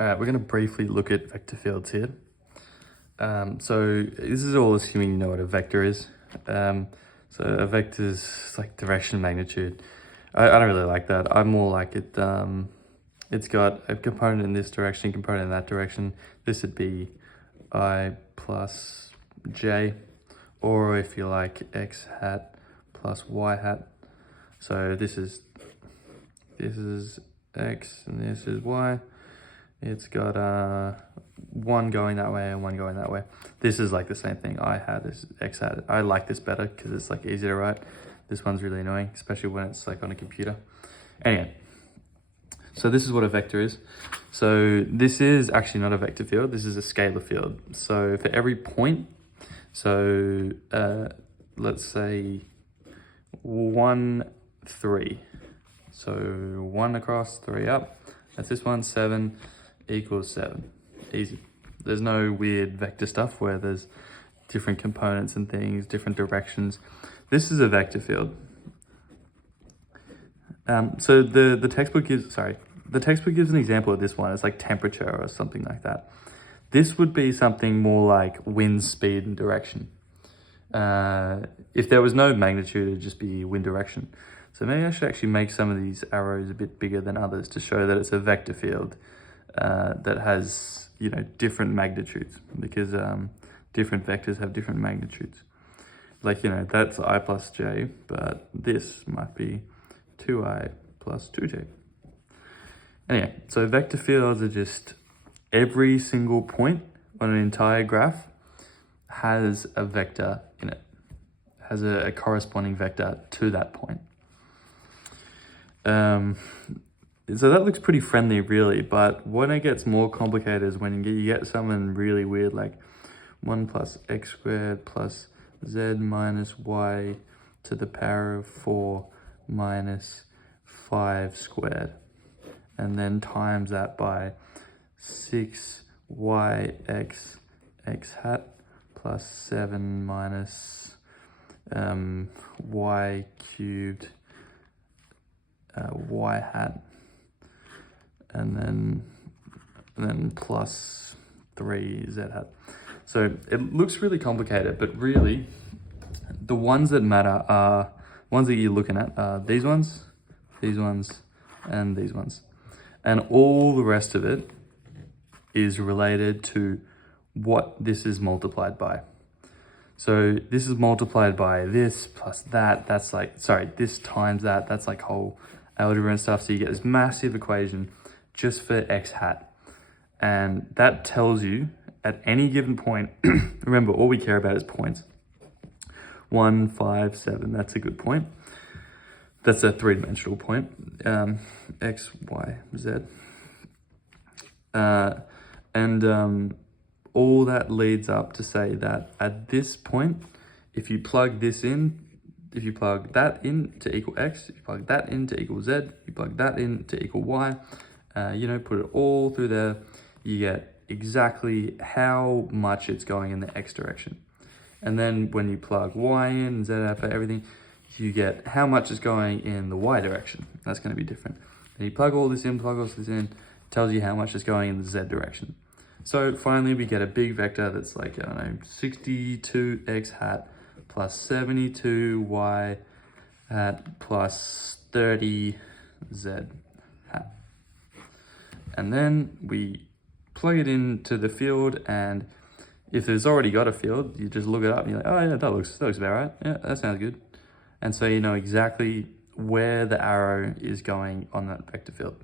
All right, we're going to briefly look at vector fields here. So this is all assuming you know what a vector is. So a vector is like direction, magnitude. I don't really like that. I'm more like it. It's got a component in this direction, component in that direction. This would be I plus j, or if you like x hat plus y hat. So this is x and this is y. It's got one going that way and one going that way. This is like the same thing. I hat is x hat. I like this better because it's like easier to write. This one's really annoying, especially when it's like on a computer. Anyway, so this is what a vector is. So this is actually not a vector field. This is a scalar field. So for every point, so let's say 1, 3. So 1 across, 3 up. That's this one, 7 equals 7. Easy. There's no weird vector stuff where there's different components and things, different directions. This is a vector field. So the textbook gives an example of this one. It's like temperature or something like that. This would be something more like wind speed and direction. If there was no magnitude, it'd just be wind direction. So maybe I should actually make some of these arrows a bit bigger than others to show that it's a vector field that has, different magnitudes, because different vectors have different magnitudes. Like, that's I plus j, but this might be 2i plus 2j. Anyway, so vector fields are just every single point on an entire graph has a vector in it, has a corresponding vector to that point. So that looks pretty friendly, really, but when it gets more complicated is when you get something really weird, like 1 plus x squared plus z minus y to the power of 4 minus 5 squared, and then times that by 6yx x hat plus 7 minus y cubed y hat, and then plus 3 z hat. So it looks really complicated, but really the ones that matter are ones that you're looking at are these ones, and these ones. And all the rest of it is related to what this is multiplied by. So this is multiplied by this plus that, this times that, that's like whole algebra and stuff. So you get this massive equation just for x hat. And that tells you at any given point, remember, all we care about is points. 1, 5, 7, that's a good point. That's a three-dimensional point. X, Y, Z. All that leads up to say that at this point, if you plug this in, if you plug that in to equal x, if you plug that in to equal z, you plug that in to equal y, put it all through there, you get exactly how much it's going in the x direction. And then when you plug y in, z out for everything, you get how much is going in the y direction. That's going to be different. Then you plug all this in, tells you how much is going in the z direction. So finally we get a big vector that's like, 62x hat plus 72y hat plus 30z hat. And then we plug it into the field, and if it's already got a field, you just look it up and you're like, oh yeah, that looks about right. Yeah, that sounds good. And so you know exactly where the arrow is going on that vector field.